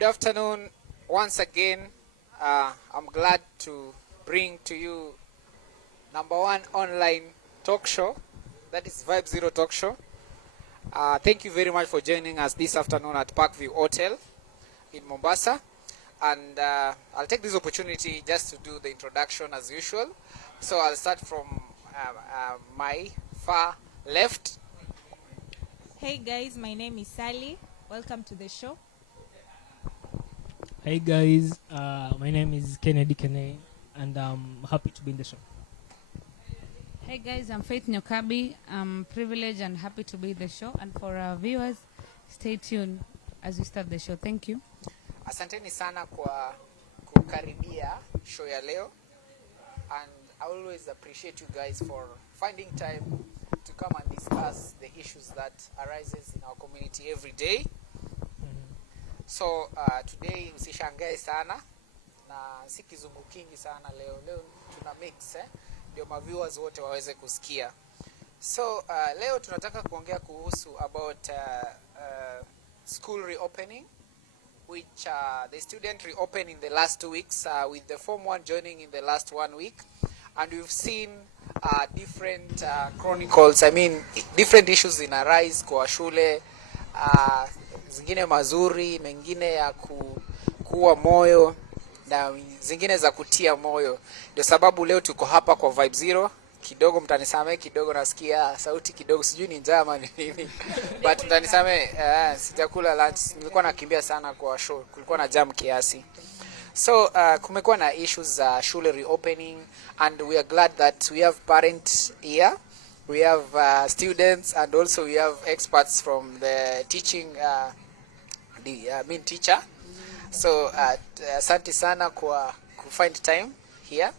Good afternoon once again. I'm glad to bring to you number one online talk show, that is Vybezero talk show. Thank you very much for joining us this afternoon at Parkview Hotel in Mombasa. And I'll take this opportunity just to do the introduction as usual. So I'll start from my far left. Hey guys, my name is Sally. Welcome to the show. Hey guys, my name is Kennedy Kene, and I'm happy to be in the show. Hey guys, I'm Faith Nyokabi. I'm privileged and happy to be in the show. And for our viewers, stay tuned as we start the show. Thank you. Asanteni sana kwa kukaribia show ya leo. And I always appreciate you guys for finding time to come and discuss the issues that arises in our community every day. So today usishangae sana na si kizungu kingi sana leo tuna mix ndio maviewers wote waweze kusikia. So leo tunataka kuongea kuhusu about school reopening, which the student reopened in the last 2 weeks, with the form 1 joining in the last 1 week, and we've seen different chronicles, different issues in arise kwa shule, zingine mazuri, mengine ya kuwa moyo na zingine za kutia moyo. Ndio sababu leo tuko hapa kwa Vybezero. Kidogo mtanisamee, kidogo nasikia sauti kidogo, sijui ni njaa ama nini. But mtanisamee, sijakula lunch, nilikuwa nakimbia sana kwa show, kulikuwa na jam kiasi. So kumekuwa na issues za shule reopening, and we are glad that we have parents here. We have students, and also we have experts from the teaching, teacher. So asante sana kwa find time here.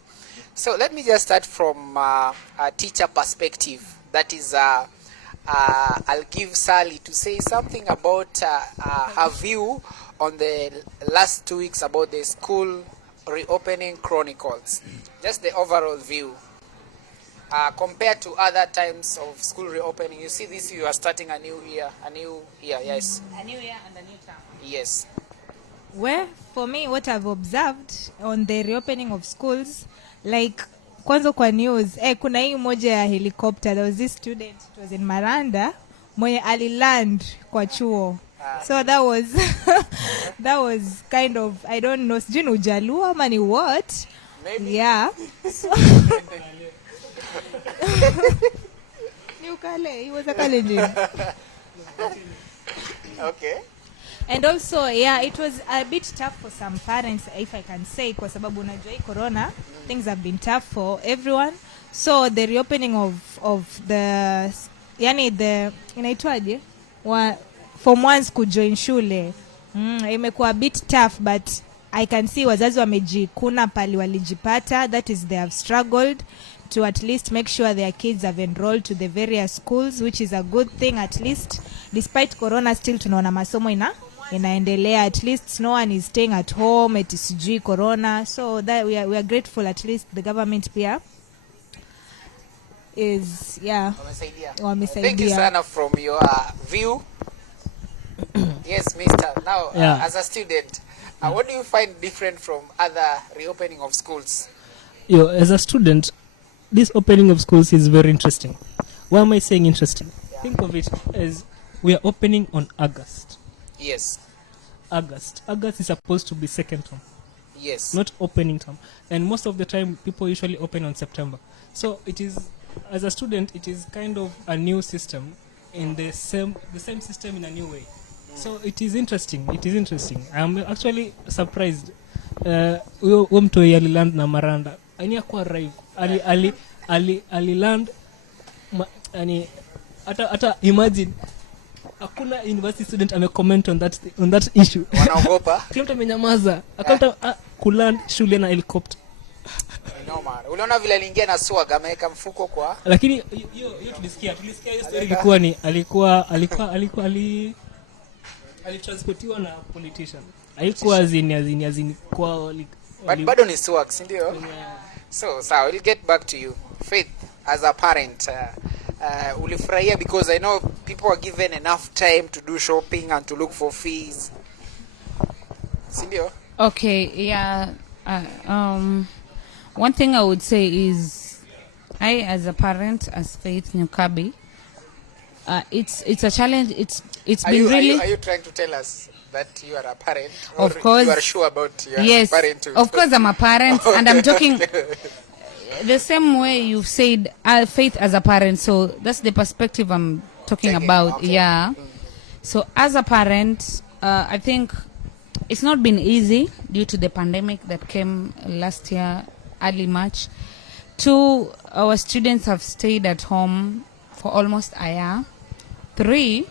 So let me just start from a teacher perspective. That is, I'll give Sally to say something about her view on the last 2 weeks about the school reopening chronicles. Just the overall view. Compared to other times of school reopening, you see this, you are starting a new year, yes. A new year and a new term. Yes. Well, for me, what I've observed on the reopening of schools, like kwanza kwa news, kuna hii moja ya helicopter. There was this student, it was in Maranda, mwenye aliland kwa chuo. So that was that was kind of, I don't know, sijui ni ujaluo ama ni what? Maybe. Yeah. So he was a Kalenjin. Okay. And also, yeah, it was a bit tough for some parents, if I can say, kwa sababu unajua corona, things have been tough for everyone. So the reopening of the, inaitwaje? Form 1s kujoin shule. Imekuwa a bit tough, but I can see wazazi wamejikuna pali walijipata. That is, they have struggled to at least make sure their kids have enrolled to the various schools, which is a good thing. At least, despite corona, still tunaona masomo inaendelea. At least no one is staying at home, it is corona. So that we are grateful. At least the government pia is, yeah, wamesaidia. Thank you sana from your view. Yes, mister. Now, as a student, what do you find different from other reopening of schools? As a student, this opening of schools is very interesting. Why am I saying interesting? Yeah. Think of it as we are opening on August. Yes. August is supposed to be second term. Yes. Not opening term. And most of the time, people usually open on September. So it is, as a student, it is kind of a new system in the same system in a new way. So it is interesting. I'm actually surprised. Mtu aliland na Maranda. Ania kwa arrive. Ali land. Ata imagine. Hakuna university student ame-comment on that issue. Wanaogopa. Kila mtu amenyamaza. Akaunta kuland shule na helicopter. No man. Uliona vile aliingia na swag ameweka mfuko kwa. Lakini hiyo tulisikia hiyo story ilikuwa ni alikuwa alitransportiwa na politician. Haikuwa azini kwa but bado ni swag, si ndio? So we'll get back to you. Faith, as a parent, ulifurahia because I know people are given enough time to do shopping and to look for fees. Sindio? Okay, yeah. One thing I would say is, I, as a parent, as Faith Nyukabi, it's a challenge. It's been really. Are you trying to tell us that you are a parent? Of course. You are sure about your Yes, parent too? of course I'm a parent, and I'm talking the same way you've said Faith as a parent. So that's the perspective I'm talking about. Okay. Yeah. So as a parent, I think it's not been easy due to the pandemic that came last year, early March. 2, our students have stayed at home for almost a year. 3,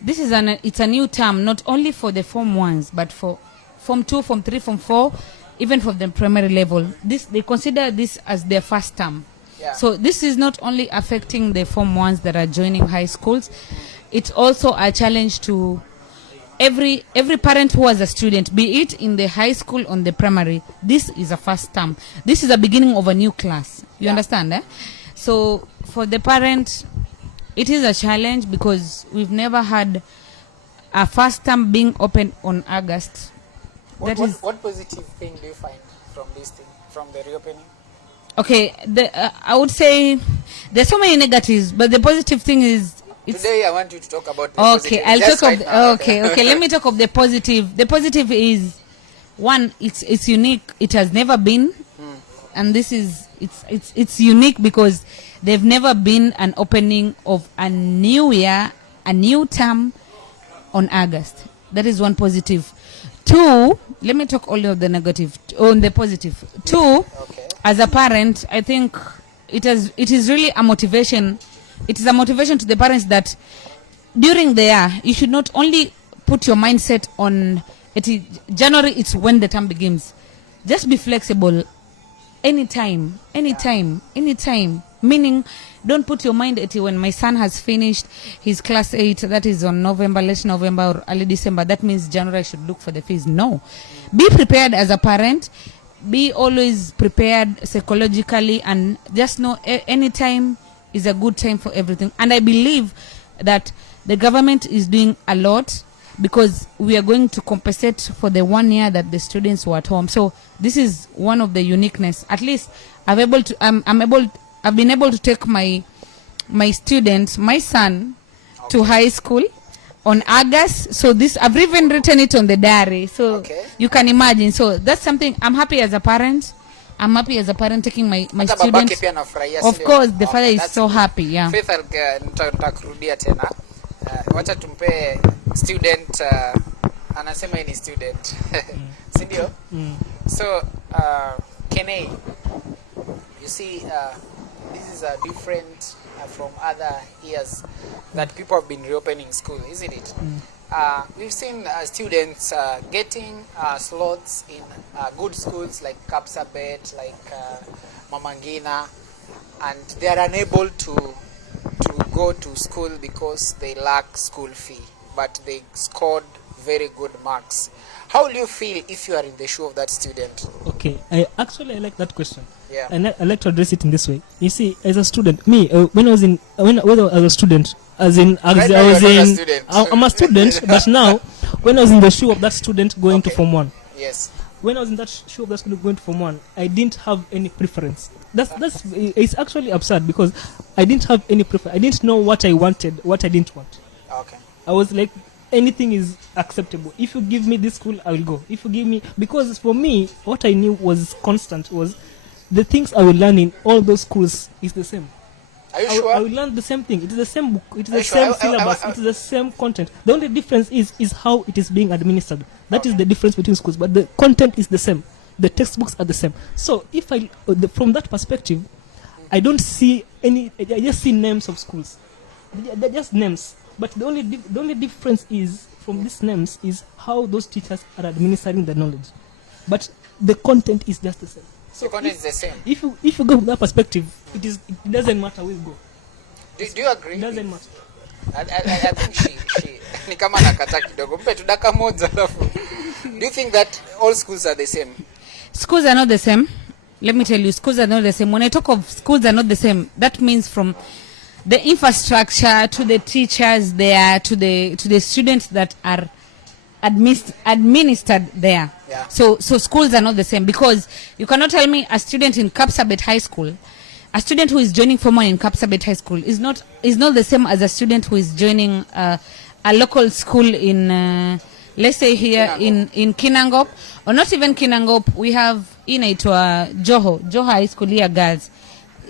this is it's a new term, not only for the Form 1s, but for Form 2, Form 3, Form 4, even for the primary level. They consider this as their first term. Yeah. So this is not only affecting the Form 1s that are joining high schools, it's also a challenge to every parent who has a student, be it in the high school or the primary. This is a first term. This is a beginning of a new class. You understand, eh? So for the parent, it is a challenge because we've never had a first term being open on August. What positive thing do you find from this thing, from the reopening? Okay, I would say there's so many negatives, but the positive thing is, today I want you to talk about the okay, positive. I'll Just talk right of now. okay. Let me talk of the positive. The positive is, one, it's unique. It has never been, and this is it's unique because there've never been an opening of a new year, a new term on August. That is one positive. 2, let me talk only of the negative. On the positive. 2, Okay. as a parent, I think it is really a motivation. It is a motivation to the parents that during the year, you should not only put your mindset on January, it's when the term begins. Just be flexible anytime. Meaning, don't put your mind at it when my son has finished his class 8, that is on late November or early December. That means January I should look for the fees. No. Be prepared as a parent. Be always prepared psychologically, and just know any time is a good time for everything. And I believe that the government is doing a lot because we are going to compensate for the 1 year that the students were at home. So this is one of the uniqueness. At least I've been able to take my students, my son, to high school on August. So this, I've even written it on the diary. So you can imagine. So that's something I'm happy as a parent. I'm happy as a parent taking my students. Of course, the father is so happy. Yeah. Faith, nitakurudia tena. Wacha tumpe student, anasema ni student. Sindio? So, Kenei, you see, this is different from other years that people have been reopening school, isn't it? We've seen students getting slots in good schools like Kapsabet, like Mamangina, and they are unable to go to school because they lack school fee, but they scored very good marks. How will you feel if you are in the shoe of that student? Okay, I like that question. Yeah. And I like to address it in this way. You see, as a student, me when I was a student, I'm a student, but now when I was in the shoe of that student going to Form 1. Yes. When I was in that shoe of that student going to Form 1, I didn't have any preference. It's actually absurd because I didn't have any preference. I didn't know what I wanted, what I didn't want. Okay. I was like, anything is acceptable. If you give me this school, I will go. If you give me, because for me, what I knew was constant was the things I will learn in all those schools is the same. Are you sure? I will learn the same thing. It is the same book. It is the same syllabus. It is the same content. The only difference is how it is being administered. That is the difference between schools. But the content is the same. The textbooks are the same. So if from that perspective, I don't see any. I just see names of schools. They're just names. But the only difference is from these names is how those teachers are administering the knowledge. But the content is just the same. So the content is the same. If you go from that perspective, it doesn't matter where you go. Do you agree? It doesn't matter. I think she ni kama nakata kidogo. Mpe tu dakika moja alafu. Do you think that all schools are the same? Schools are not the same. Let me tell you, schools are not the same. When I talk of schools are not the same, that means from the infrastructure to the teachers there to the students that are administered there. Yeah. So schools are not the same, because you cannot tell me a student in Kapsabet High School, a student who is joining Form 1 in Kapsabet High School is not the same as a student who is joining a local school in let's say here Kinangop. in Kinangop, or not even Kinangop. We have inaitwa Joho High School here, girls.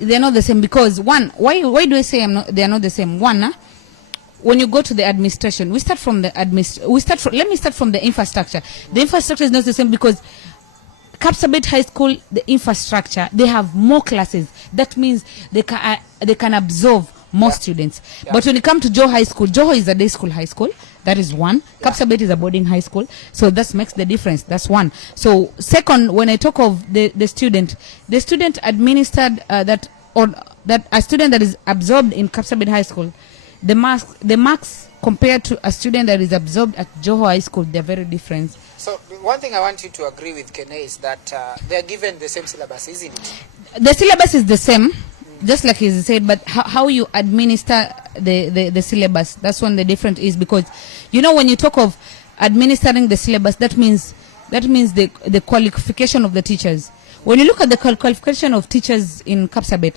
They're not the same, because one, why do I say they are not the same? One, when you go to the administration, let me start from the infrastructure. The infrastructure is not the same, because Kapsabet High School, the infrastructure, they have more classes. That means they can absorb more students. Yeah. But when you come to Joho High School, Joho is a day school high school. That is one. Yeah. Kapsabet is a boarding high school. So that makes the difference. That's one. So second, when I talk of the student administered that a student that is absorbed in Kapsabet High School, the marks compared to a student that is absorbed at Joho High School, they're very different. So one thing I want you to agree with Kene is that they are given the same syllabus, isn't it? The syllabus is the same, just like he said, but how you administer the syllabus, that's when the difference is. Because when you talk of administering the syllabus, that means the qualification of the teachers. When you look at the qualification of teachers in Kapsabet,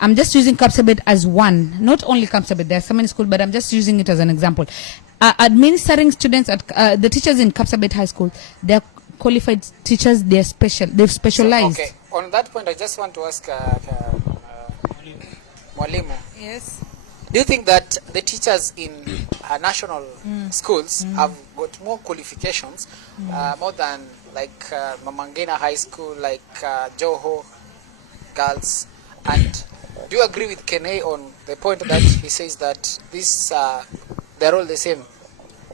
I'm just using Kapsabet as one, not only Kapsabet, there are so many schools, but I'm just using it as an example. Administering students at the teachers in Kapsabet High School, they're qualified teachers, they've specialized. So, okay, on that point, I just want to ask Mwalimu. Yes. Do you think that the teachers in national schools have got more qualifications, more than like Mamangina High School, like Joho girls? And do you agree with Kene on the point that he says that they're all the same?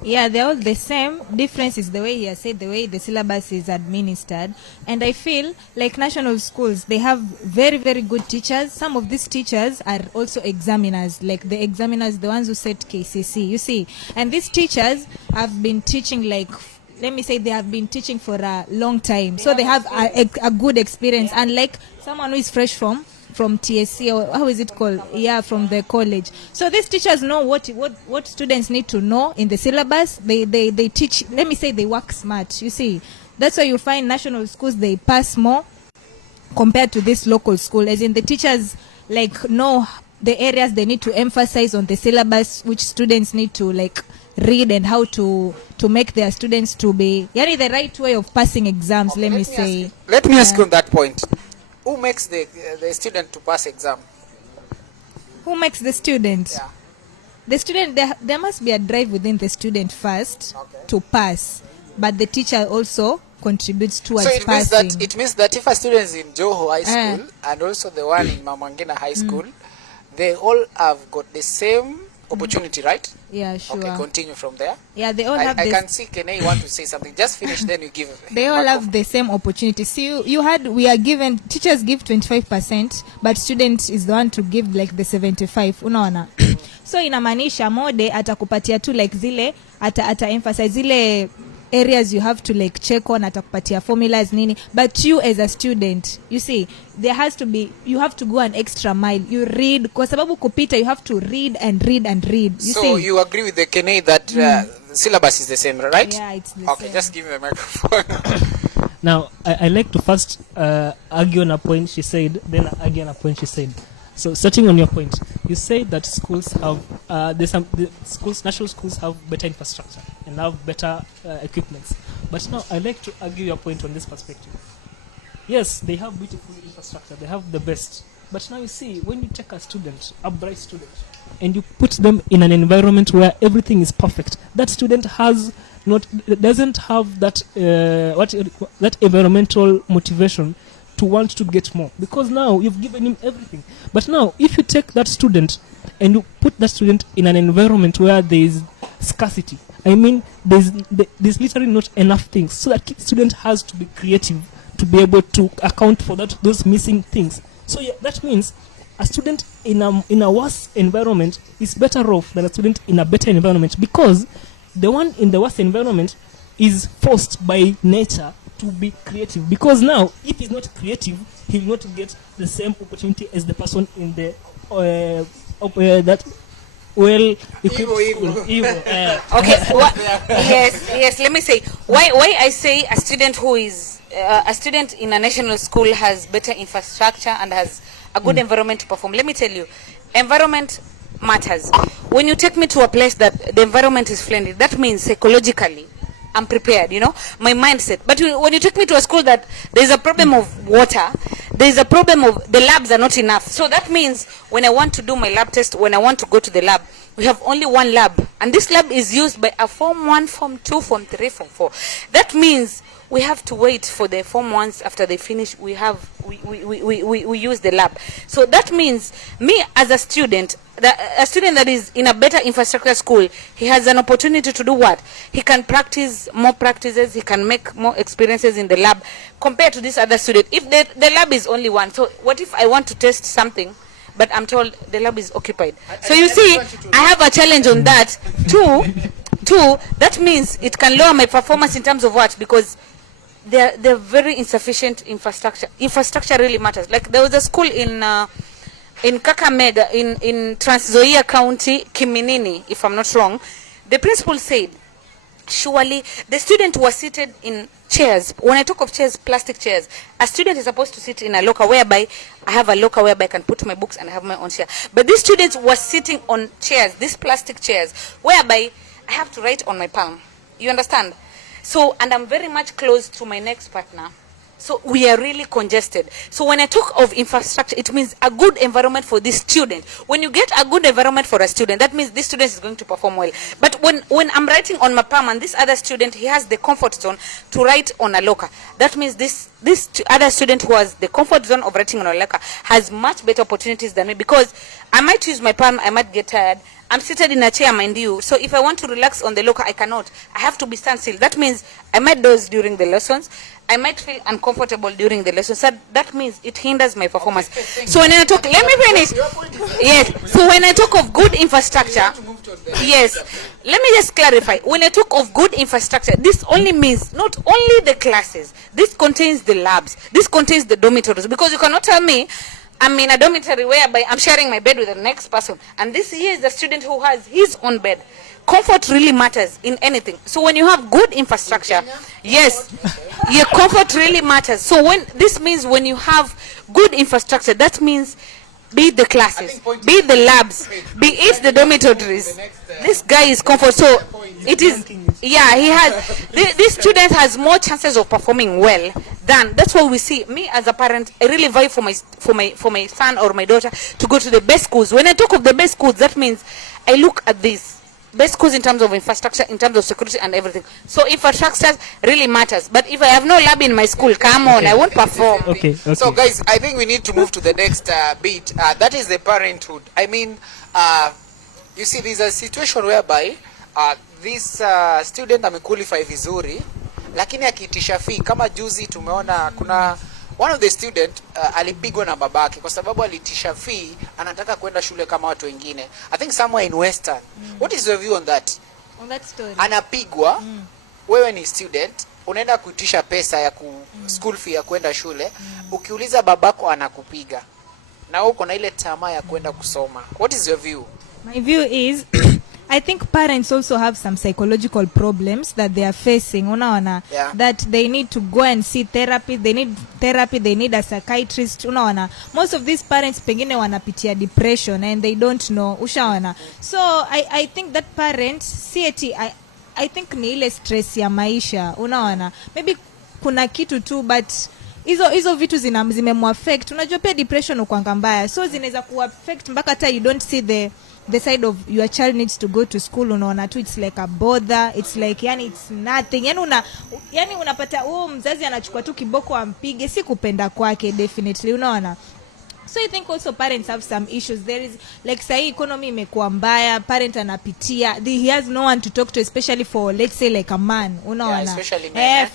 Yeah, they're all the same. Difference is the way he has said, the way the syllabus is administered. And I feel like national schools, they have very, very good teachers. Some of these teachers are also examiners, like the examiners, the ones who set KCC, you see. And these teachers have been teaching, like, let me say they have been teaching for a long time. So they have a good experience. And like someone who is fresh from TSC, or how is it called? Yeah, from the college. So these teachers know what students need to know in the syllabus. They teach, let me say they work smart, you see. That's why you find national schools, they pass more compared to this local school. As in the teachers like know the areas they need to emphasize on the syllabus, which students need to like read, and how to make their students to be the right way of passing exams. Okay, let me say. Let me ask you on that point. Who makes the student to pass exam? Who makes the student? Yeah. The student, there must be a drive within the student first to pass, but the teacher also contributes towards passing. It means that if a student is in Joho High School and also the one in Mamangina High School, they all have got the same opportunity, right? Yeah, sure. Okay, continue from there. Yeah, they all have I can see Kene, you want to say something. Just finish, then you give. They all have the same opportunity. See, teachers give 25%, but student is the one to give like the 75. Unaona? So inamaanisha mode atakupatia tu like zile ata emphasize zile areas you have to like check on, atakupatia formulas nini, but you as a student, you see, you have to go an extra mile. You read, kwa sababu kupita, you have to read and read and read. So you agree with the Kene that the syllabus is the same, right? Yeah, it's the okay, same. just give me the microphone. Now, I like to first argue on a point she said, then argue on a point she said. So, starting on your point, you say that schools have, national schools have better infrastructure and have better equipments. But now, I like to argue your point on this perspective. Yes, they have beautiful infrastructure, they have the best. But now you see, when you take a bright student, and you put them in an environment where everything is perfect, that student doesn't have that that environmental motivation to want to get more, because now you've given him everything. But now if you take that student and you put that student in an environment where there is scarcity, I mean there's literally not enough things, so that student has to be creative to be able to account for those missing things. So yeah, that means a student in a worse environment is better off than a student in a better environment, because the one in the worst environment is forced by nature to be creative, because now if he's not creative, he will not get the same opportunity as the person in the well Evil. Okay. Yes. Let me say why I say a student who is a student in a national school has better infrastructure and has a good environment to perform. Let me tell you, environment matters. When you take me to a place that the environment is friendly, that means psychologically I'm prepared, my mindset. But when you take me to a school that there is a problem of water, there is a problem of the labs are not enough. So that means when I want to do my lab test, when I want to go to the lab, we have only one lab. And this lab is used by a Form 1, Form 2, Form 3, Form 4. That means we have to wait for the Form 1s after they finish. We use the lab. So that means me as a student that is in a better infrastructure school, he has an opportunity to do what? He can practice more practices, he can make more experiences in the lab compared to this other student. If the lab is only one, so what if I want to test something, but I'm told the lab is occupied? So you see, I have a challenge on that. Two, that means it can lower my performance in terms of what? Because they're very insufficient infrastructure. Infrastructure really matters. Like there was a school in Kakamega, in Trans Nzoia County, Kiminini, if I'm not wrong. The principal said, surely the student was seated in chairs. When I talk of chairs, plastic chairs, a student is supposed to sit in a locker whereby I have a locker whereby I can put my books and I have my own chair. But this student was sitting on chairs, these plastic chairs, whereby I have to write on my palm. You understand? So, and I'm very much close to my next partner. So we are really congested. So when I talk of infrastructure, it means a good environment for this student. When you get a good environment for a student, that means this student is going to perform well. But when I'm writing on my palm and this other student, he has the comfort zone to write on a locker. That means this other student who has the comfort zone of writing on a locker has much better opportunities than me, because I might use my palm, I might get tired. I'm seated in a chair, mind you. So if I want to relax on the locker, I cannot. I have to be stand still. That means I might doze during the lessons. I might feel uncomfortable during the lessons. So that means it hinders my performance. Okay, so when I talk, let me finish. Yes. So when I talk of good infrastructure, yes. Let me just clarify. When I talk of good infrastructure, this only means not only the classes. This contains the labs. This contains the dormitories. Because you cannot tell me I'm in a dormitory whereby I'm sharing my bed with the next person, and this here is the student who has his own bed. Comfort really matters in anything. So when you have good infrastructure, yes, your comfort really matters. So when you have good infrastructure, that means be it the classes, be it the labs, be it the dormitories. This guy is comfort. So it is, yeah, he has, this student has more chances of performing well than, that's what we see. Me as a parent, I really vie for my son or my daughter to go to the best schools. When I talk of the best schools, that means I look at this. Best schools in terms of infrastructure, in terms of security and everything. So infrastructure really matters. But if I have no lab in my school, come on, I won't perform. Okay. So guys, I think we need to move to the next bit. That is the parenthood. I mean, you see, there's a situation whereby this student amequalify vizuri, lakini akiitisha fee. Kama juzi tumeona kuna one of the student alipigwa na babake kwa sababu alitisha fee, anataka kwenda shule kama watu wengine. I think somewhere in Western. What is your view on that? On that story. Anapigwa, wewe ni student, unaenda kuitisha pesa ya school fee ya kwenda shule, ukiuliza babako anakupiga. Na uko na ile tamaa ya kwenda kusoma. What is your view? My view is I think parents also have some psychological problems that they are facing. Unaona, that they need to go and see therapy. They need a psychiatrist. Unaona, most of these parents pengine wanapitia depression and they don't know. Ushaona. So I think that parents, I think ni ile stress ya maisha. Unaona, maybe kuna kitu tu, but hizo vitu zimemwaffect. Unajua pia depression ukwanga mbaya, so zinaweza kuaffect mpaka hata you don't see the side of your child needs to go to school. Unaona tu it's like a bother, it's like yani it's nothing. Yani unapata mzazi anachukua tu kiboko ampige, si kupenda kwake definitely. Unaona, so I think also parents have some issues. There is like say economy imekuwa mbaya, parent anapitia, he has no one to talk to, especially for let's say like a man. Unaona, especially men,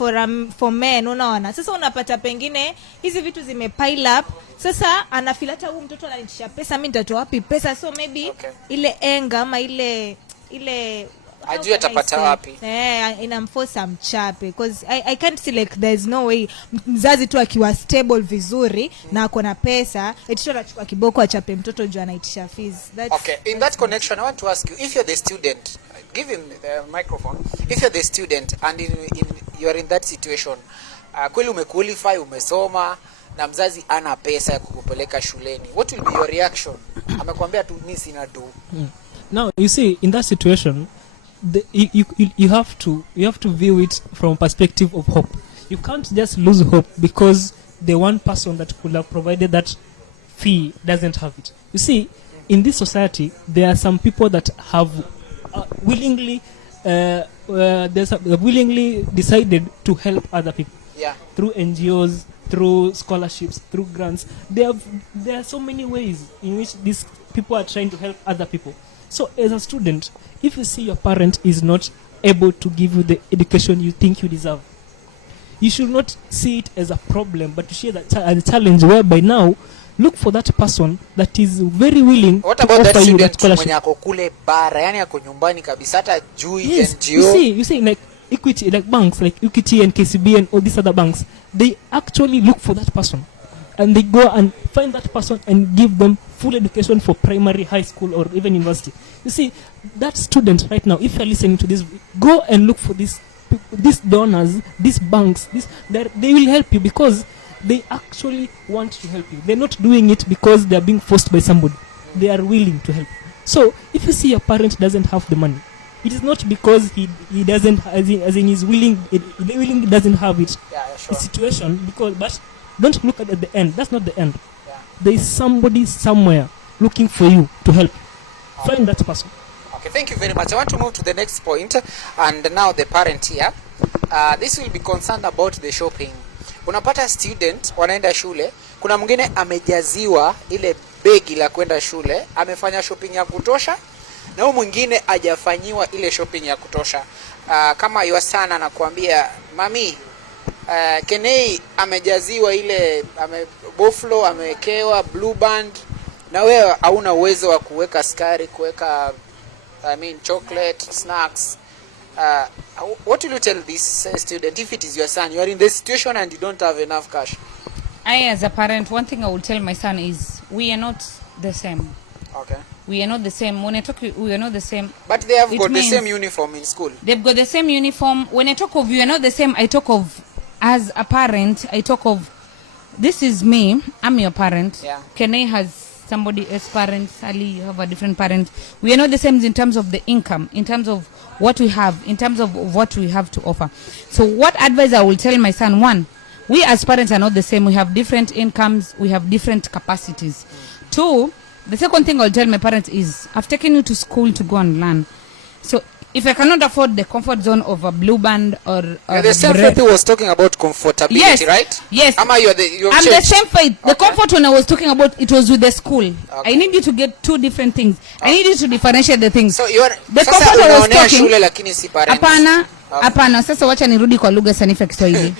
for men. Unaona, sasa unapata pengine hizi vitu zimepile up. Sasa anafilata mtoto ananitisha pesa, mimi nitatoa wapi pesa? So maybe ile anger ama ile ajui atapata wapi. Inamforce amchape because I can't see like there's no way mzazi tu akiwa stable vizuri na ako na pesa eti anachukua kiboko achape mtoto juu anaitisha fees. Okay, in that connection I want to ask you, if you're the student, give him the microphone. If you're the student and you're in that situation, kweli umequalify, umesoma na mzazi ana pesa ya kukupeleka shuleni, what will be your reaction? Amekwambia tu mimi sina do. Now you see, in that situation, you have to view it from a perspective of hope. You can't just lose hope because the one person that could have provided that fee doesn't have it. You see, in this society, there are some people that have willingly decided to help other people. Yeah. Through NGOs, through scholarships, through grants. There are so many ways in which these people are trying to help other people. So as a student, if you see your parent is not able to give you the education you think you deserve, you should not see it as a problem, but to see that as a challenge whereby now look for that person that is very willing what to about offer that you that student scholarship. Mwenye ako kule bara, yani ako nyumbani kabisa hata jui Yes, NGO. you see like Equity, like banks like Equity and KCB and all these other banks, they actually look for that person and they go and find that person and give them full education for primary, high school or even university. You see, that student right now, if you're listening to this, go and look for these donors, these banks, they will help you because they actually want to help you. They're not doing it because they're being forced by somebody. They are willing to help. So if you see your parent doesn't have the money, it is not because he doesn't, as in he's willing, he doesn't have it. Yeah, sure. The situation, but don't look at the end. That's not the end. Yeah. There is somebody somewhere looking for you to help. Okay. Find that person. Okay, thank you very much. I want to move to the next point, and now the parent here. This will be concerned about the shopping. Unapata student wanaenda shule, kuna mwingine amejaziwa ile begi la kwenda shule, amefanya shopping ya kutosha, na huyu mwingine hajafanyiwa ile shopping ya kutosha. Kama yeye sana anakuambia, "Mami, Kenei amejaziwa ile boflo, amewekewa blue band, na wewe hauna uwezo wa kuweka sukari, kuweka chocolate, snacks." What will you tell this student if it is your son? You are in this situation and you don't have enough cash. I, as a parent, one thing I will tell my son is we are not the same. Okay. We are not the same. When I talk, we are not the same. But they have got the means same uniform in school. They've got the same uniform. When I talk of you are not the same, I talk of, as a parent, I talk of, this is me, I'm your parent. Yeah. Kenei has somebody else parent. Ali, you have a different parent. We are not the same in terms of the income, in terms of what we have, in terms of what we have to offer. So what advice I will tell my son, one, we as parents are not the same. We have different incomes. We have different capacities. Two, the second thing I'll tell my parents is, I've taken you to school to go and learn. So if I cannot afford the comfort zone of a blue band or The same faith was talking about comfortability, yes, right? Yes. Ama I'm the same faith. The comfort when I was talking about, it was with the school. Okay. I need you to get two different things. I need you to differentiate the things. So you are the comfort I was talking. Shule lakini si parents. Hapana, sasa wacha nirudi kwa lugha sanifu ya Kiswahili.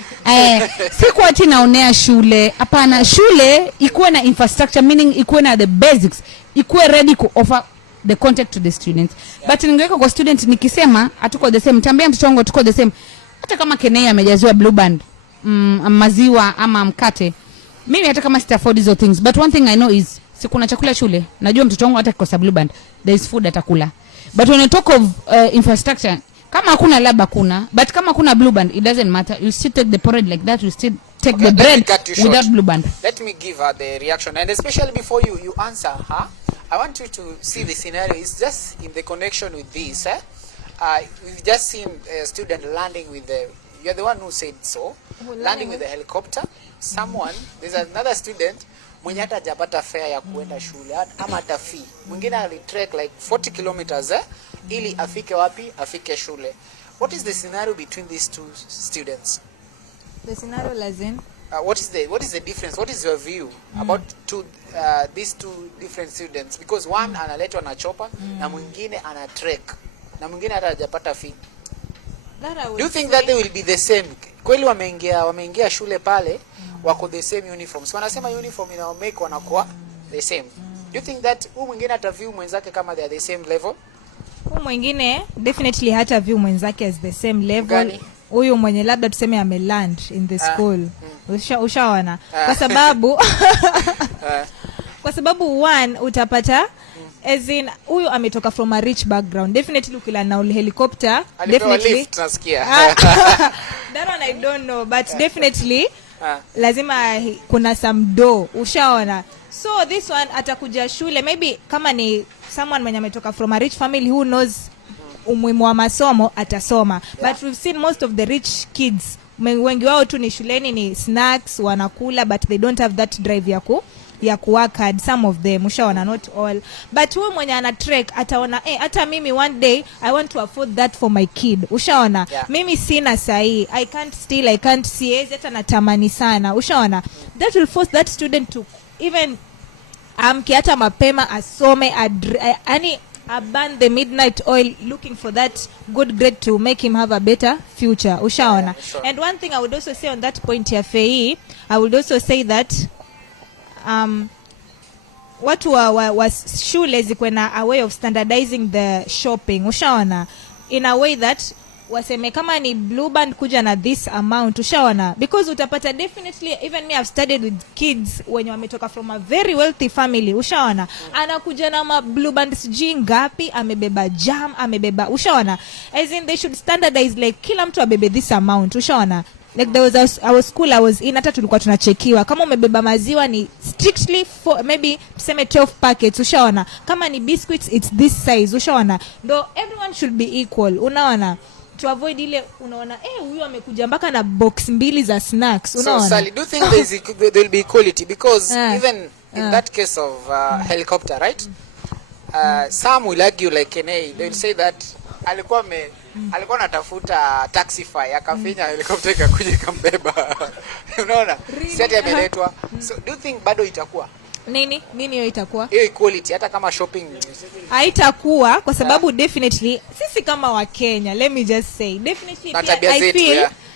Siku ati naonea shule. Hapana, shule ikuwe na infrastructure, meaning ikuwe na the basics, ikuwe ready to offer the contact to the students. Yeah. But ningeweka kwa student nikisema hatuko the same, tambia mtoto wangu tuko the same. Hata kama Kenei amejaziwa blue band, maziwa ama mkate, mimi hata kama sitafford hizo things, but one thing I know is si kuna chakula shule. Najua mtoto wangu hata kikosa blue band, there is food atakula. But when I talk of infrastructure, kama hakuna lab hakuna, but kama kuna blue band, it doesn't matter. You still take the porridge like that, you still take the bread without blue band. Let me give her the reaction, and especially before you answer her, I want you to see the scenario. It's just in the connection with this. We've just seen a student landing with you're the one who said so, landing with a helicopter. There's another student mwenye hata hajapata fare ya kuenda shule ama hata fee. Mwingine alitrek like 40 kilometers ili afike wapi? Afike shule. What is the scenario between these two students? The scenario lazim. What is the difference? What is your view about these two different students? Because one analetwa na chopa na mwingine ana trek na mwingine hata hajapata fee. Do you think that they will be the same? Kweli wameingia shule pale wako the same uniforms. Wanasema uniform ina make wanakuwa the same. Do you think that mwingine ataview mwenzake kama they are the same level? Huyu mwingine definitely hata view mwenzake as the same level. Gani? Huyu mwenye labda tuseme ameland in the school. Ushaona? Kwa sababu kwa sababu one utapata as in huyu ametoka from a rich background. Definitely ukila na helicopter definitely lift nasikia. That one I don't know but definitely lazima kuna some dough. Ushaona? So this one atakuja shule maybe kama ni someone mwenye ametoka from a rich family who knows umuhimu wa masomo atasoma. But we've seen most of the rich kids wengi wao tu ni shuleni ni snacks wanakula but they don't have that drive ya work hard. Some of them ushaona, not all. But huyo mwenye ana trek ataona hata mimi one day I want to afford that for my kid. Ushaona? Mimi sina sahi, I can't steal, I can't siezi hata natamani sana. Ushaona? That will force that student to even hata mapema asome yani burn the midnight oil looking for that good grade to make him have a better future. Ushaona? Sure. And one thing I would also say on that point ya Fei, I would also say that watu wa shule zikuwe na a way of standardizing the shopping. Ushaona? In a way that waseme kama ni blue band kuja na this amount. Ushaona? Because utapata definitely, even me I've studied with kids wenye wametoka from a very wealthy family. Ushaona? Anakuja na ma blue band sijui ngapi, amebeba jam, amebeba. Ushaona? As in they should standardize like kila mtu abebe this amount. Ushaona? Like there was our school I was in, hata tulikuwa tunachekiwa kama umebeba maziwa ni strictly for maybe tuseme 12 packets. Ushaona? Kama ni biscuits it's this size. Ushaona? Ndo everyone should be equal. Unaona? To avoid ile unaona huyu amekuja mpaka na box mbili za snacks. Unaona? So Sally, do you think there will be equality because even in that case of helicopter, right? Some will argue like they will say that alikuwa anatafuta taxify akafinya helicopter ikakuja ikambeba. Unaona? Sasa ameletwa. So do you think bado itakuwa nini hiyo itakuwa hiyo equality hata kama shopping haitakuwa kwa sababu definitely sisi kama wa Kenya, let me just say definitely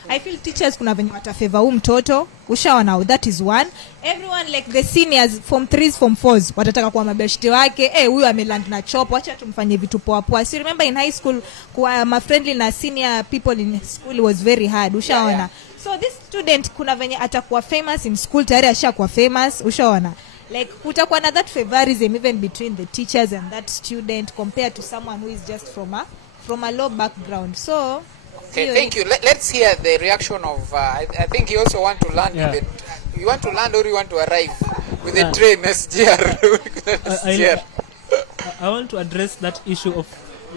I feel teachers kuna venye watafavor huyu mtoto. Ushaona? That is one. Everyone like the seniors form 3s form 4s watataka kuwa mabeshte wake. Huyu ameland na chop, acha tumfanyie vitu poa poa. So remember in high school kuwa my friendly na senior people in school was very hard. Ushaona? So this student kuna venye atakuwa famous in school, tayari ashakuwa famous. Ushaona? Like kutakuwa na that favorism even between the teachers and that student compared to someone who is just from a low background. So okay, thank you. Let's hear the reaction of I think you also want to land with you want to land or you want to arrive with the train SGR. I want to address that issue of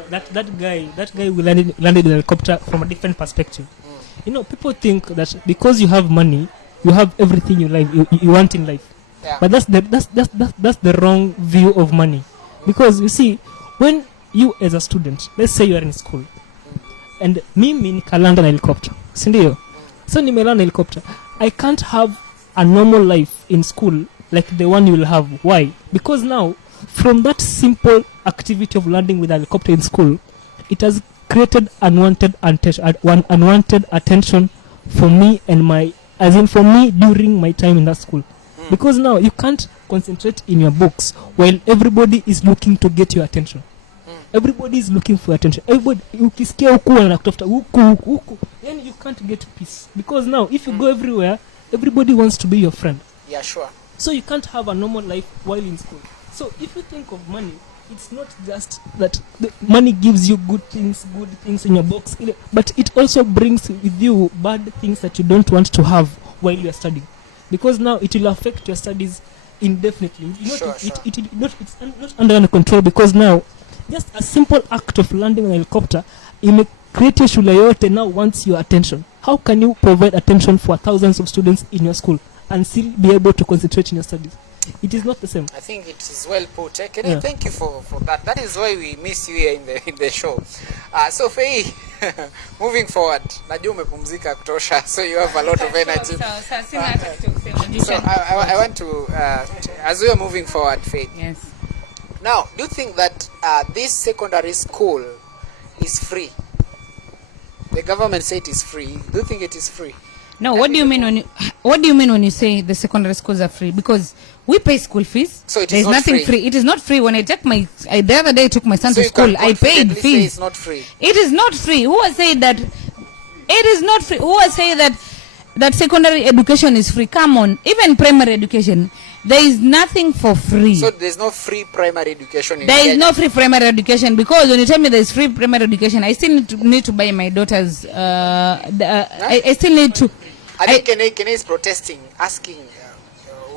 that guy who landed in a helicopter from a different perspective. You know, people think that because you have money, you have everything you want in life. Yeah. But that's the wrong view of money. Because you see, when you as a student, let's say you are in school, and mimi nikalanda na helicopter, sindio? So nimelanda helicopter, I can't have a normal life in school like the one you will have. Why? Because now, from that simple activity of landing with a helicopter in school, it has created unwanted attention for me and for me during my time in that school. Because now you can't concentrate in your books while everybody is looking to get your attention. Everybody is looking for attention. Everybody, ukisikia huku anatafuta huku. Then you can't get peace. Because now if you go everywhere, everybody wants to be your friend. Yeah, sure. So you can't have a normal life while in school. So if you think of money, it's not just that the money gives you good things in your box, but it also brings with you bad things that you don't want to have while you are studying. Because now it will affect your studies indefinitely. It's not under control because now just a simple act of landing on a helicopter, it may create your shule yote now wants your attention. How can you provide attention for thousands of students in your school and still be able to concentrate in your studies? It is not the same. I think it is well put. Thank you for that. That is why we miss you here in the show. So Fei, moving forward, najua umepumzika kutosha, so you have a lot of energy. So I want to, as we are moving forward, Fei. Yes. Now, do you think that this secondary school is free? The government said it is free. Do you think it is free? No, what do you mean when you say the secondary schools are free? Because we pay school fees. So it is There's not nothing free. free. It is not free. When the other day I took my son So to you can school, I paid confidently say fees. it's not free. It is not free. Who has said that? It is not free. Who has said that secondary education is free? Come on, even primary education, there is nothing for free. So there's no free primary education in There is Kenya. no free primary education, because when you tell me there is free primary education, I still need to buy my daughter's. I still need to. I think Kenya is protesting, asking.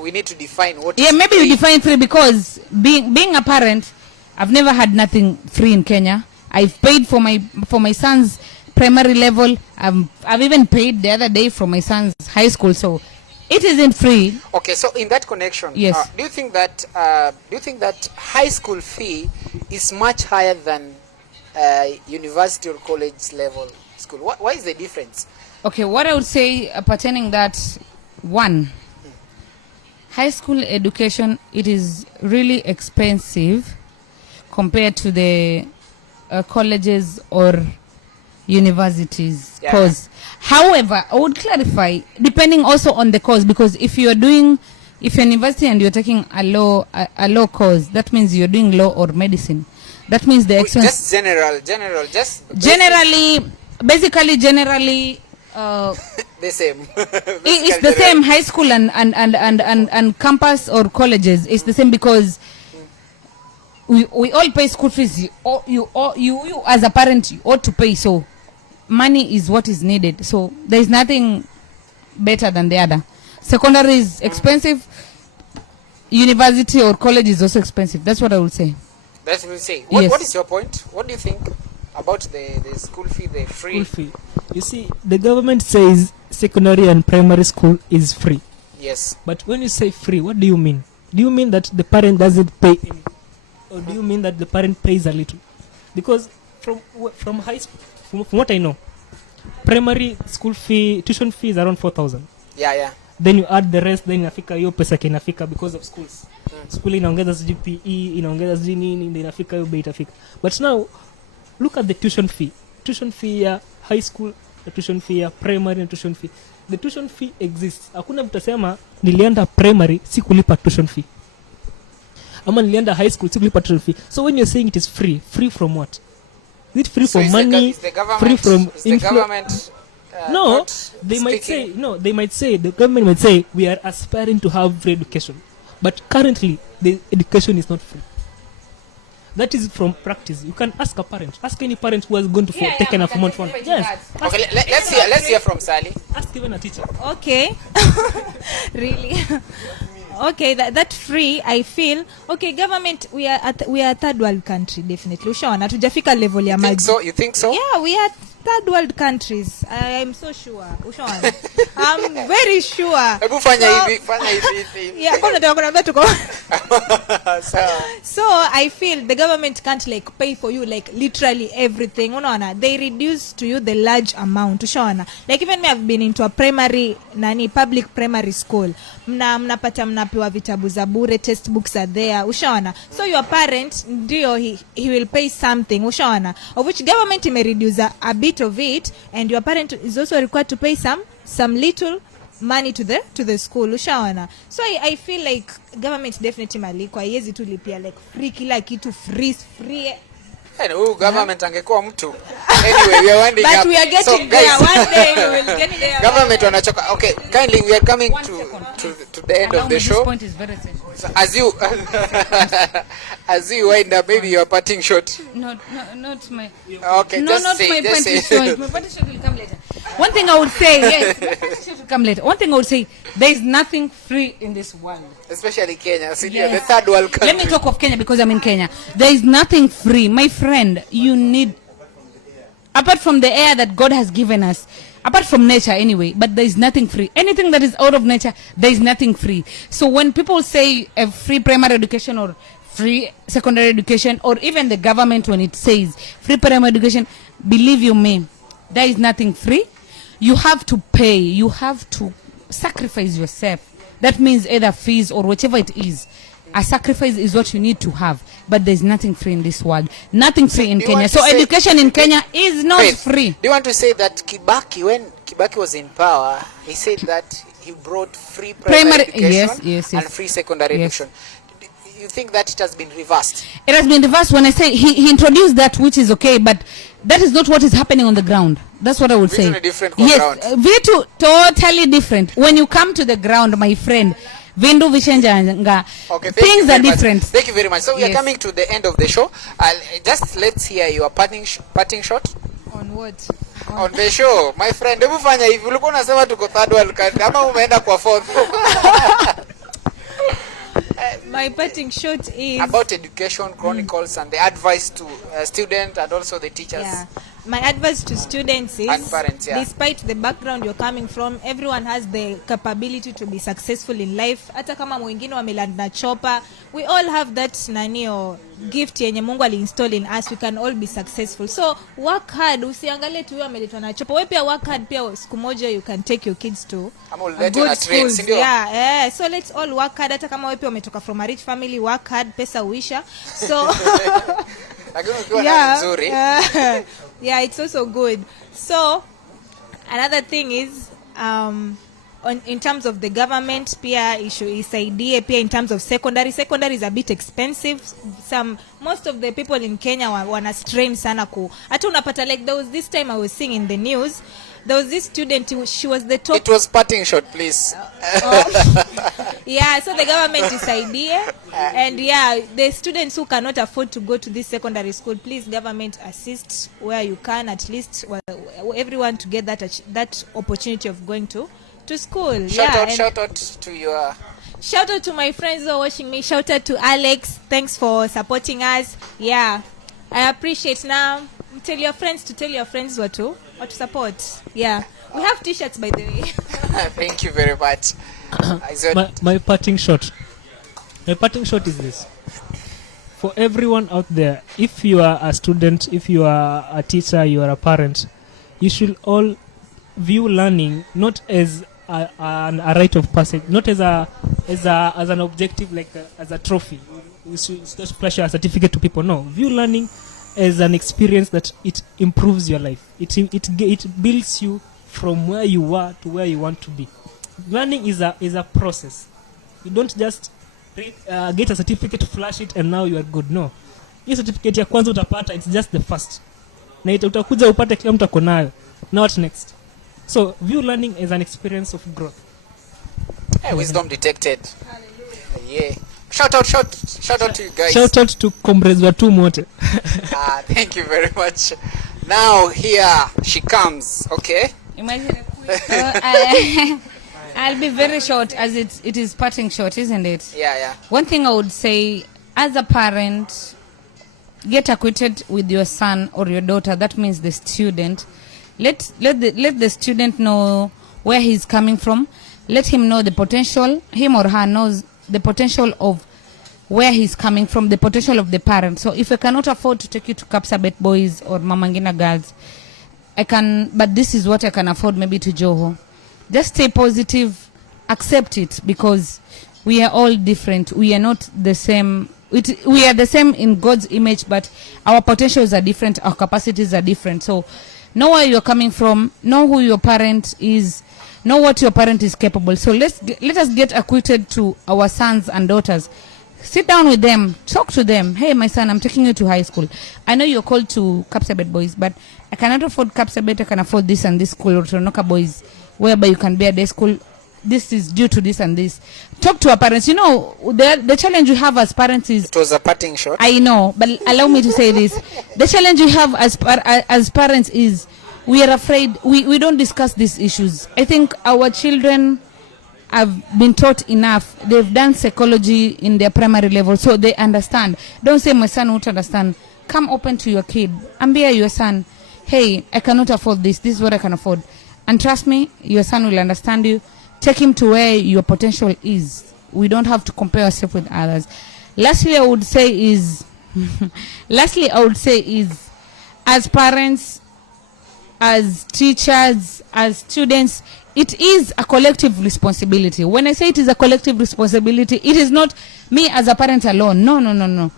We need to define what. Yeah, is maybe free. you define free, because being a parent, I've never had nothing free in Kenya. I've paid for my son's primary level. I've even paid the other day for my son's high school. So it isn't free. Okay, so in that connection, Yes. do you think that high school fee is much higher than university or college level school? Why is the difference? Okay, what I would say pertaining that, one, high school education, it is really expensive compared to the colleges or universities Yeah. course. However, I would clarify, depending also on the course, because if you're university and you're taking a law course, that means you're doing law or medicine. That means the expense. Just general, just Basically, the same. it's the same. High school and campus or colleges, it's the same, because we all pay school fees. You as a parent, you ought to pay. So money is what is needed. So there is nothing better than the other. Secondary is expensive. University or college is also expensive. That's what I would say. That's what we say. Yes. What is your point? What do you think about the school fee, the free? School fee. You see, the government says secondary and primary school is free. Yes. But when you say free, what do you mean? Do you mean that the parent doesn't pay any? Or do you mean that the parent pays a little? Because from high school, from what I know, primary school fee, tuition fee is around 4,000. Yeah. Then you add the rest, then inafika hiyo pesa kinafika because of schools. School inaongeza sijui PE, inaongeza sijui nini, ndio inafika hiyo bei itafika. But now look at the tuition fee. Tuition fee ya high school, the tuition fee ya primary and tuition fee. The tuition fee exists. Hakuna mtasema nilienda primary sikulipa tuition fee. Ama nilienda high school sikulipa tuition fee. So when you're saying it is free from what? Is it free So from money? Free from the government? No, not they might say speaking? the government might say we are aspiring to have free education, but currently the education is not free. That is from practice. You can ask a parent. Ask any parent who has gone to taken a form one. Yes. Okay, let's hear from Sally. Ask even a teacher. Okay. Really? Okay, that free, I feel. Okay, government, we are a third world country, definitely. Ushaona, hatujafika level ya maji. You think so? Yeah, we are third world countries. I'm so sure. Ushaona. I'm very sure. Hebu fanya hivi. Yeah, kwa nataka kuniambia tuko. Sawa. So I feel the government can't like pay for you like literally everything. Unaona, they reduce to you the large amount. Ushaona, like even me, I've been into a public primary school. Mnapewa vitabu za bure, textbooks are there. Ushaona, so your parent ndio he will pay something. Ushaona, of which government may reduce a bit of it, and your parent is also required to pay some little money to the school. Ushaona, so I feel like government definitely maliko haiwezi tu lipia like free kila kitu free. Huyu government angekuwa mtu. Anyway, we are winding up. But we are getting so, there. guys, One day we will get there. government wanachoka. Okay, kindly, we are coming to the end of the show. This point is very essential. So as you wind up, maybe you are parting shot. Not my. Okay, No, not my party shot. My party shot will come later. One thing I would say, yes, my party shot will come later. One thing I would say, there is nothing free in this world. Especially Kenya, see, Yes. the third world country. Let me talk of Kenya because I'm in Kenya. There is nothing free. My friend, you need, apart from the air that God has given us, apart from nature anyway, but there is nothing free. Anything that is out of nature, there is nothing free. So when people say a free primary education or free secondary education, or even the government when it says free primary education, believe you me, there is nothing free. You have to pay. You have to sacrifice yourself. That means either fees or whatever it is. A sacrifice is what you need to have. But there's nothing free in this world. Nothing free in Kenya. So education in Kenya is not free. Do you want to say that Kibaki, when Kibaki was in power, he said that he brought free primary education yes. and free secondary Yes. education. You think that it has been reversed? It has been reversed. When I say he introduced that, which is okay, but that is not what is happening on the ground. That's what I would say. Very different Yes, ground. totally different. When you come to the ground, my friend, Vindu Vishenjanga, Okay, things are different. Thank you very much. So we are Yes. coming to the end of the show. Let's hear your parting shot On what? on the show. My friend, hebu fanya hivi. Ulikuwa unasema tuko third world country ama umeenda kwa fourth? My parting shot is About education, Chronicles, and the advice to students and also the teachers. yeah. My advice to students is, And parents, yeah. despite the background you're coming from, everyone has the capability to be successful in life. Hata kama mwingine wameland na chopa, we all have that nanio gift yenye Mungu aliinstall in us. We can all be successful. So work hard. Usiangalie tu wewe ameletwa na chopa. Wewe pia work hard, pia siku moja you can take your kids to Ama uletwe na good train, schools. si ndio? Yeah, so let's all work hard. Hata kama wewe pia umetoka from a rich family, work hard, pesa uisha. So Lakini ukiwa na nzuri. yeah, it's also good. So another thing is in terms of the government, pia isaidie pia in terms of secondary is a bit expensive. Most of the people in Kenya wana strain sana hata unapata, like there was this time I was seeing in the news, there was this student, she was the top. It was parting shot, please. Yeah, so the government isaidie, and yeah, the students who cannot afford to go to this secondary school, please government assist where you can, at least everyone to get that opportunity of going to school. Shout out to your shout out to my friends who are watching me. Shout out to Alex, thanks for supporting us. Yeah, I appreciate. Now tell your friends what to support. Yeah, we have t-shirts, by the way. Thank you very much. My parting shot is this: for everyone out there, if you are a student, if you are a teacher, you are a parent, you should all view learning not as a rite of passage, not as an objective, like as a trophy. You should just flash a certificate to people. No, view learning as an experience that it improves your life. It builds you from where you are to where you want to be. Learning is a process. You don't just get a certificate, flash it, and now you are good. No, hii certificate ya kwanza utapata, it's just the first. Na utakuja upate kila mtu ako nayo. Now what next? So view learning as an experience of growth. Hey, wisdom detected. Yeah. Shout out to you guys. Shout out to comrades watu mote. Thank you very much. Now here she comes. Okay. Imagine I'll be very short, as it is parting shot, isn't it? Yeah. One thing I would say, as a parent, get acquainted with your son or your daughter. That means the student. Let the student know where he's coming from. Let him know the potential. Him or her knows the potential of where he's coming from, the potential of the parent. So if I cannot afford to take you to Kapsabet boys or Mamangina girls, but this is what I can afford, maybe to Joho. Just stay positive, accept it, because we are all different. We are not the same. We are the same in God's image, but our potentials are different, our capacities are different. So know where you're coming from, know who your parent is, know what your parent is capable. So let us get acquainted to our sons and daughters. Sit down with them, talk to them. Hey, my son, I'm taking you to high school. I know you're called to Kapsabet boys, but I cannot afford Kapsabet. I can afford this and this school, or Tonoka boys, whereby you can be at their school. This is due to this and this. Talk to our parents. You know, the challenge we have as parents is... It was a parting shot. I know, but allow me to say this. The challenge we have as parents is we are afraid. We don't discuss these issues. I think our children have been taught enough. They've done psychology in their primary level, so they understand. Don't say my son won't understand. Come open to your kid. Ambia your son, hey, I cannot afford this. This is what I can afford. And trust me, your son will understand you. Take him to where your potential is. We don't have to compare ourselves with others. Lastly, I would say is, as parents, as teachers, as students, it is a collective responsibility. When I say it is a collective responsibility, it is not me as a parent alone. No.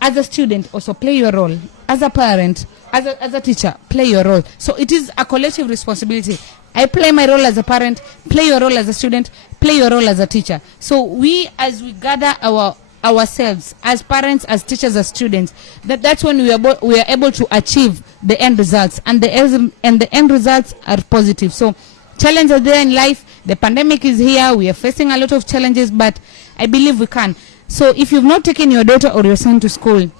As a student, also play your role. as a parent, as a teacher, play your role. So it is a collective responsibility. I play my role as a parent, play your role as a student, play your role as a teacher. So we, as we gather ourselves as parents, as teachers, as students, that's when we are able to achieve the end results, and the end results are positive. So challenges are there in life. The pandemic is here. We are facing a lot of challenges, but I believe we can. So if you've not taken your daughter or your son to school,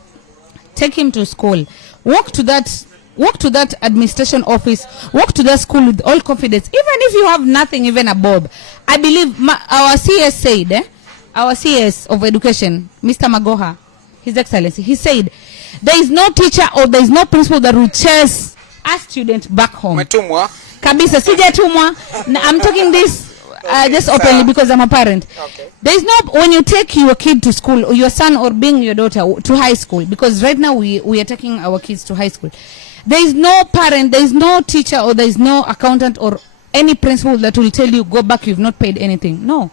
take him to school. Walk to that administration office. Walk to that school with all confidence. Even if you have nothing, even a bob. I believe our CS said, our CS of education, Mr. Magoha, His Excellency, he said, there is no teacher or there is no principal that will chase a student back home. Kabisa, sijatumwa. I'm talking this just openly because I'm a parent. Okay. There is no, when you take your kid to school, or your son or being your daughter to high school, because right now we are taking our kids to high school. There is no parent, there is no teacher, or there is no accountant or any principal that will tell you, go back, you've not paid anything. No.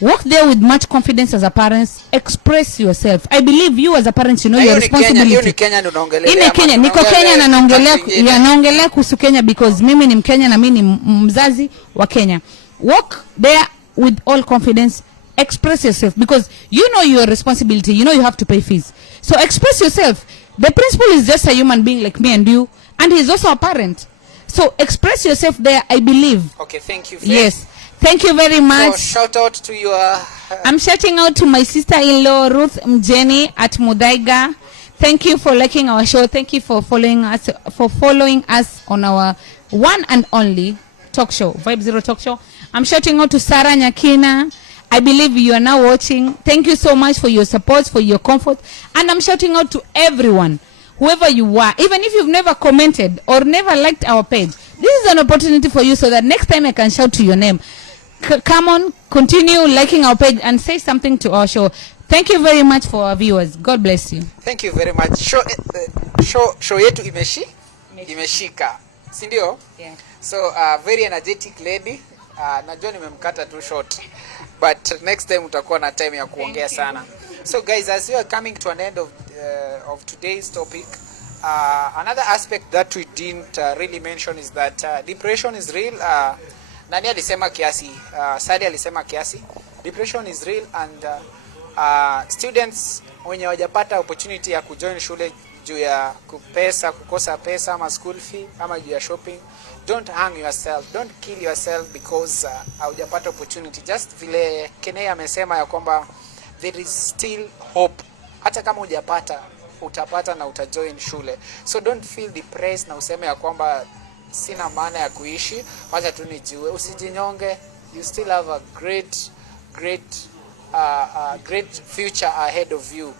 Walk there with much confidence as a parent. Express yourself. I believe you as a parent, you know your responsibility. Hiyo ni Kenya ndo naongelea. Ine Kenya, niko Kenya na naongelea kuhusu Kenya because mimi ni Mkenya na mimi ni mzazi wa Kenya. Walk there with all confidence. Express yourself because you know your responsibility. You know you have to pay fees. So express yourself. The principal is just a human being like me and you, and he's also a parent. So express yourself there, I believe. Okay, thank you. Yes. Thank you very much. So shout out to your... I'm shouting out to my sister-in-law, Ruth Mjeni at Mudaiga. Thank you for liking our show. Thank you for following us on our one and only talk show, Vybezero Talk Show. I'm shouting out to Sarah Nyakina. I believe you are now watching. Thank you so much for your support, for your comfort. And I'm shouting out to everyone, whoever you are, even if you've never commented or never liked our page. This is an opportunity for you so that next time I can shout to your name. Come on, continue liking our page and say something to our show. Thank you very much for our viewers. God bless you. Thank you very much. Show yetu imeshika. Si ndio? Yeah. So very energetic lady. Najua nimemkata too short. But next time utakuwa na time ya kuongea sana. So guys, as we are coming to an end of today's topic, another aspect that we didn't really mention is that depression is real. Nani alisema kiasi? Sadi alisema kiasi. Depression is real, and students wenye hawajapata opportunity ya kujoin shule juu ya kukosa pesa ama school fee ama juu ya shopping, don't hang yourself, don't kill yourself because haujapata opportunity. Just vile Kenya amesema ya kwamba there is still hope. Hata kama hujapata, utapata na utajoin shule. So don't feel depressed na useme ya kwamba sina maana ya kuishi, wacha tu nijue. Usijinyonge. You still have a great future ahead of you.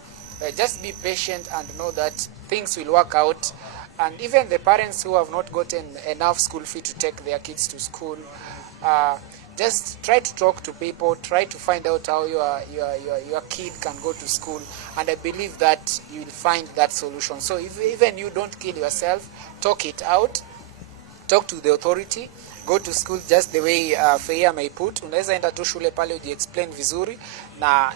Just be patient and know that things will work out. And even the parents who have not gotten enough school fee to take their kids to school, just try to talk to people, try to find out how your kid can go to school, and I believe that you will find that solution. So if even you don't kill yourself, talk it out. Talk to the authority, go to school just the way Feia may put. Unaweza enda tu shule pale uji explain vizuri na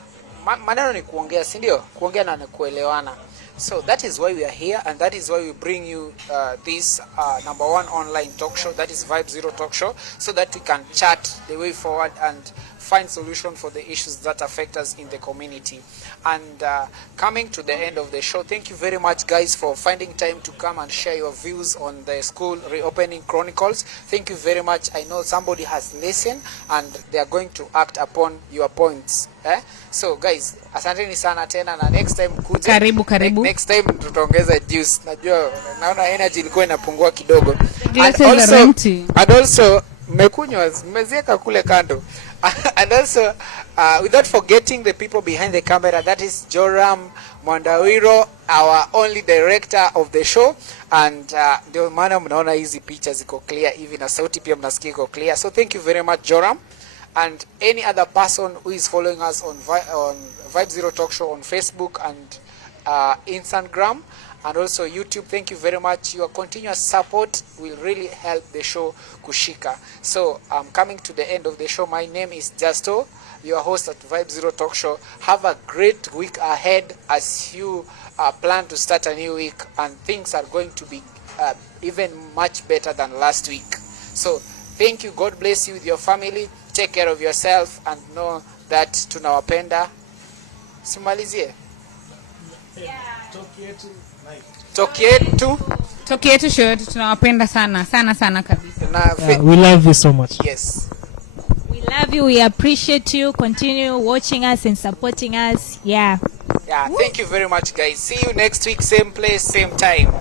maneno ni kuongea, si ndio? Kuongea na kuelewana. So that is why we are here, and that is why we bring you this number one online talk show, that is Vybezero Talk Show, so that we can chat the way forward and find solution for the issues that affect us in the community. And coming to the end of the show, thank you very much guys for finding time to come and share your views on the school reopening chronicles. Thank you very much. I know somebody has listened and they are going to act upon your points. So guys, asanteni sana tena, na next time kuja. Karibu. Next time tutaongeza juice. Najua naona energy ilikuwa inapungua kidogo. And also mmekunywa, mmezieka kule kando. And also, without forgetting the people behind the camera, that is Joram Mwandawiro, our only director of the show. And ndio maana mnaona hizi picha ziko clear, hivi na sauti pia mnasikia iko clear. So thank you very much Joram. And any other person who is following us on Vybezero Talk Show on Facebook and Instagram and also YouTube, thank you very much. Your continuous support will really help the show kushika. So I'm coming to the end of the show. My name is Justo, your host at Vybezero Talk Show. Have a great week ahead as you plan to start a new week, and things are going to be even much better than last week. So thank you. God bless you with your family. Take care of yourself and know that tunawapenda. Simalizie. Talk yetu show tunawapenda sana sana sana kabisa. We love you so much. Yes. We love you. We appreciate you. Continue watching us and supporting us. Yeah. Thank you very much, guys. See you next week, same place, same time.